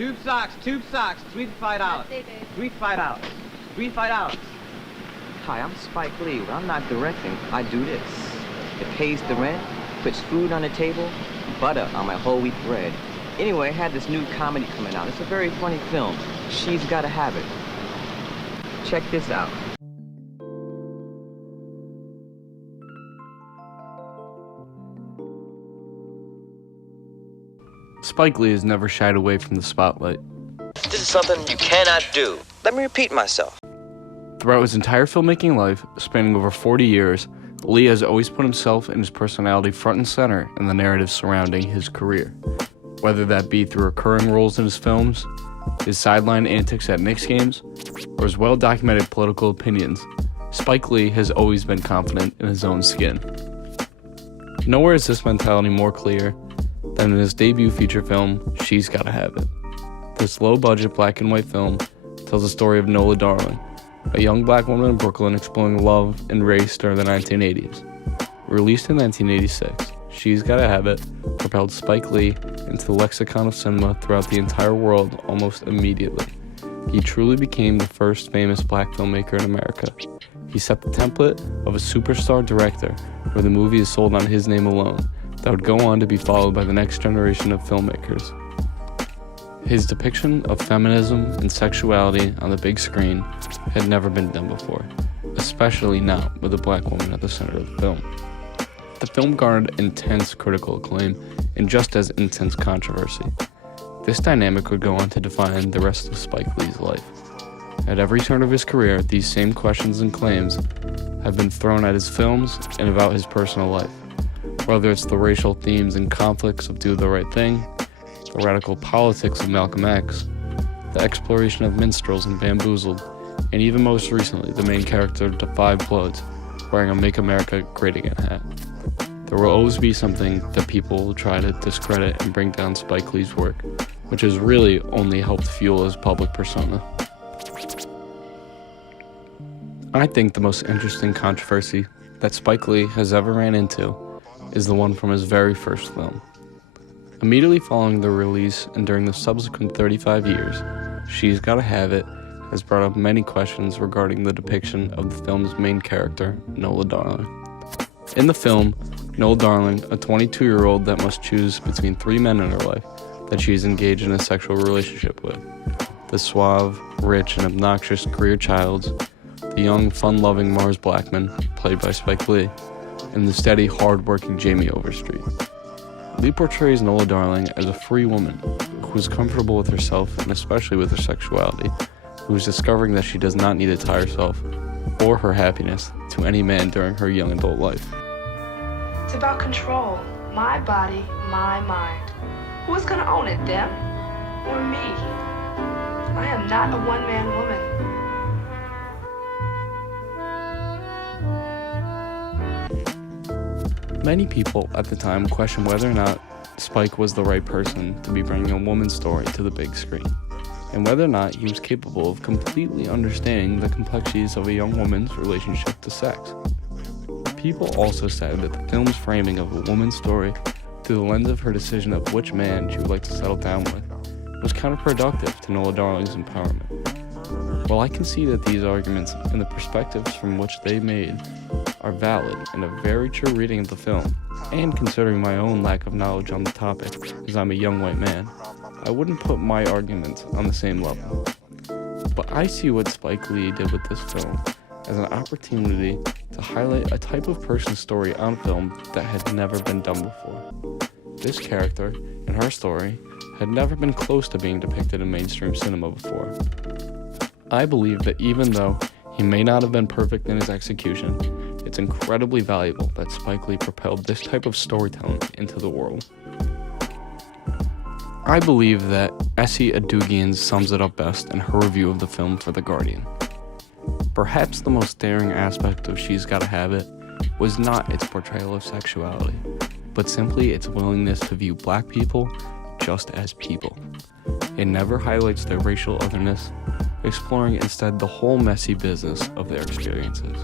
Tube socks, $3 to $5. $3 to $5. Hi, I'm Spike Lee. When I'm not directing, I do this. It pays the rent, puts food on the table, butter on my whole wheat bread. Anyway, I had this new comedy coming out. It's a very funny film. She's Gotta Have It. Check this out. Spike Lee has never shied away from the spotlight. This is something you cannot do. Let me repeat myself. Throughout his entire filmmaking life, spanning over 40 years, Lee has always put himself and his personality front and center in the narrative surrounding his career. Whether that be through recurring roles in his films, his sideline antics at Knicks games, or his well-documented political opinions, Spike Lee has always been confident in his own skin. Nowhere is this mentality more clear than in his debut feature film, She's Gotta Have It. This low-budget black and white film tells the story of Nola Darling, a young black woman in Brooklyn exploring love and race during the 1980s. Released in 1986, She's Gotta Have It propelled Spike Lee into the lexicon of cinema throughout the entire world almost immediately. He truly became the first famous black filmmaker in America. He set the template of a superstar director where the movie is sold on his name alone, that would go on to be followed by the next generation of filmmakers. His depiction of feminism and sexuality on the big screen had never been done before, especially not with a black woman at the center of the film. The film garnered intense critical acclaim and just as intense controversy. This dynamic would go on to define the rest of Spike Lee's life. At every turn of his career, these same questions and claims have been thrown at his films and about his personal life. Whether it's the racial themes and conflicts of Do the Right Thing, the radical politics of Malcolm X, the exploration of minstrels in Bamboozled, and even most recently, the main character of Da 5 Bloods, wearing a Make America Great Again hat. There will always be something that people will try to discredit and bring down Spike Lee's work, which has really only helped fuel his public persona. I think the most interesting controversy that Spike Lee has ever ran into is the one from his very first film. Immediately following the release and during the subsequent 35 years, She's Gotta Have It has brought up many questions regarding the depiction of the film's main character, Nola Darling. In the film, Nola Darling, a 22-year-old that must choose between 3 men in her life that she is engaged in a sexual relationship with: the suave, rich, and obnoxious Greer Childs, the young, fun-loving Mars Blackman, played by Spike Lee, and the steady, hard-working Jamie Overstreet. Lee portrays Nola Darling as a free woman who is comfortable with herself and especially with her sexuality, who is discovering that she does not need to tie herself or her happiness to any man during her young adult life. It's about control. My body, my mind. Who's gonna own it, them or me? I am not a one-man woman. Many people at the time questioned whether or not Spike was the right person to be bringing a woman's story to the big screen, and whether or not he was capable of completely understanding the complexities of a young woman's relationship to sex. People also said that the film's framing of a woman's story through the lens of her decision of which man she would like to settle down with was counterproductive to Nola Darling's empowerment. While I can see that these arguments and the perspectives from which they made are valid and a very true reading of the film, and considering my own lack of knowledge on the topic, as I'm a young white man, I wouldn't put my arguments on the same level. But I see what Spike Lee did with this film as an opportunity to highlight a type of person's story on film that had never been done before. This character and her story had never been close to being depicted in mainstream cinema before. I believe that even though he may not have been perfect in his execution, it's incredibly valuable that Spike Lee propelled this type of storytelling into the world. I believe that Essie Adugian sums it up best in her review of the film for The Guardian. Perhaps the most daring aspect of She's Gotta Have It was not its portrayal of sexuality, but simply its willingness to view black people just as people. It never highlights their racial otherness, exploring instead the whole messy business of their experiences.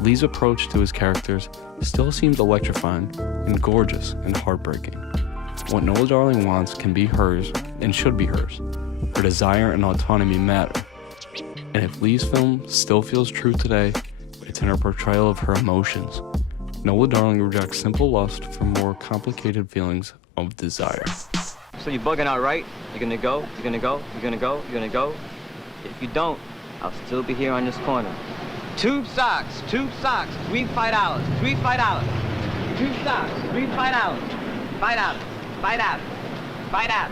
Lee's approach to his characters still seemed electrifying and gorgeous and heartbreaking. What Nola Darling wants can be hers and should be hers. Her desire and autonomy matter. And if Lee's film still feels true today, it's in her portrayal of her emotions. Nola Darling rejects simple lust for more complicated feelings of desire. So you're bugging out, right? You're gonna go, you're gonna go, you're gonna go, you're gonna go. If you don't, I'll still be here on this corner. Tube socks, 3 fight hours, 3 fight hours. Tube socks, 3 fight hours. Fight out, fight out, fight out.